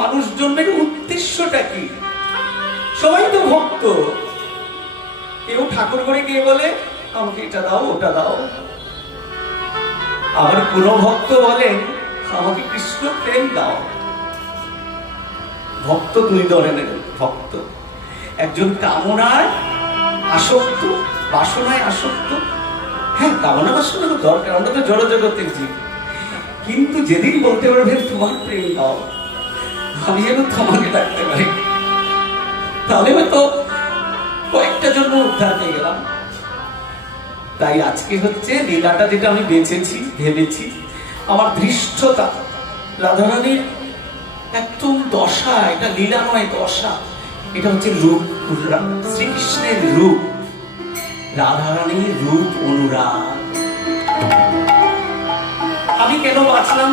মানুষ জন্মের উদ্দেশ্যটা কি? সবাই তো ভক্ত। কেউ ঠাকুর করে গিয়ে বলে আমাকে এটা দাও ওটা দাও, আবার কোন ভক্ত বলেন আমাকে কৃষ্ণ প্রেম দাও। ভক্ত দুই ধরনের ভক্ত, একজন কামনায় আসক্ত, বাসনায় আসক্ত। হ্যাঁ, কামনা বাসনা তো দরকার, আমরা তো জড় জগতের জীব। কিন্তু যেদিন বলতে পারবেন তোমার প্রেম দাও, আমি যেন তোমাকে ডাকতে পারি, তাহলে হয়তো কয়েকটা জন্য উদ্ধার পেয়ে গেলাম। তাই আজকে হচ্ছে লীলাটা যেটা আমি বেঁচেছি, ভেবেছি, আমার ধৃষ্টতা, রাধারানীর একদম দশা, এটা লীলা নয় দশা, এটা হচ্ছে রূপ, শ্রীকৃষ্ণের রূপ, রাধারানীর রূপ অনুরাগ। আমি কেন বাঁচলাম?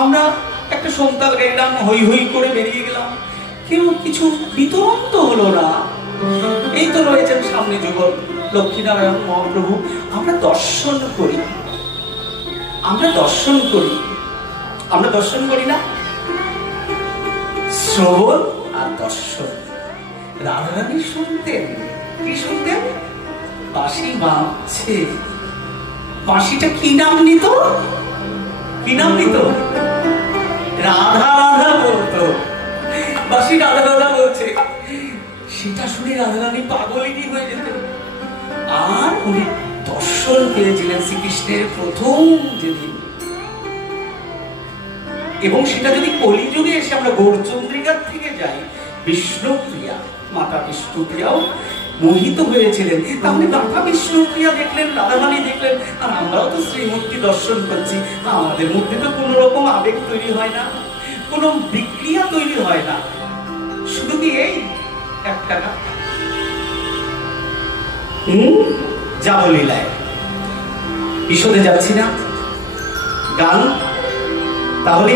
আমরা একটা সন্তান গাইলাম, হই হই করে বেরিয়ে গেলাম, কেউ কিছু বিতরণ তো হলো না। এই তো রয়েছেন সামনে যুগল লক্ষ্মীনারায়ণ মহাপ্রভু, আমরা দর্শন করি, আমরা দর্শন করি, আমরা দর্শন করি না? শ্রবণ আর দর্শন। রাধারানী শুনতেন, কি শুনতেন? বাঁশি বাজছে, বাঁশিটা কি নাম নিত? কি নাম নিত? রাধা রাধা বলতো, বাঁশি রাধা রাধা বলছে। সেটা শুনে রাধারানী পাগলিনী হয়ে যেতেন। আর উনি দর্শন পেয়েছিলেন শ্রীকৃষ্ণের প্রথম যেদিন, এবং সেটা যদি কলিযুগে এসে আমরা গৌরচন্দ্রিকার থেকে যাই, বিষ্ণুপ্রিয়া, মাতা বিষ্ণুপ্রিয়াও মোহিত হয়েছিলেন। তাহলে মাতা বিষ্ণুপ্রিয়া দেখলেন, রাধারানী দেখলেন, আর আমরাও তো শ্রীমূর্তি দর্শন করছি, আমাদের মধ্যে তো কোনো রকম আবেগ তৈরি হয় না, কোনো বিক্রিয়া তৈরি হয় না। শুধু কি এই একটা না, যাবো লীলায়, বিশদে যাচ্ছি না, গান তাহলে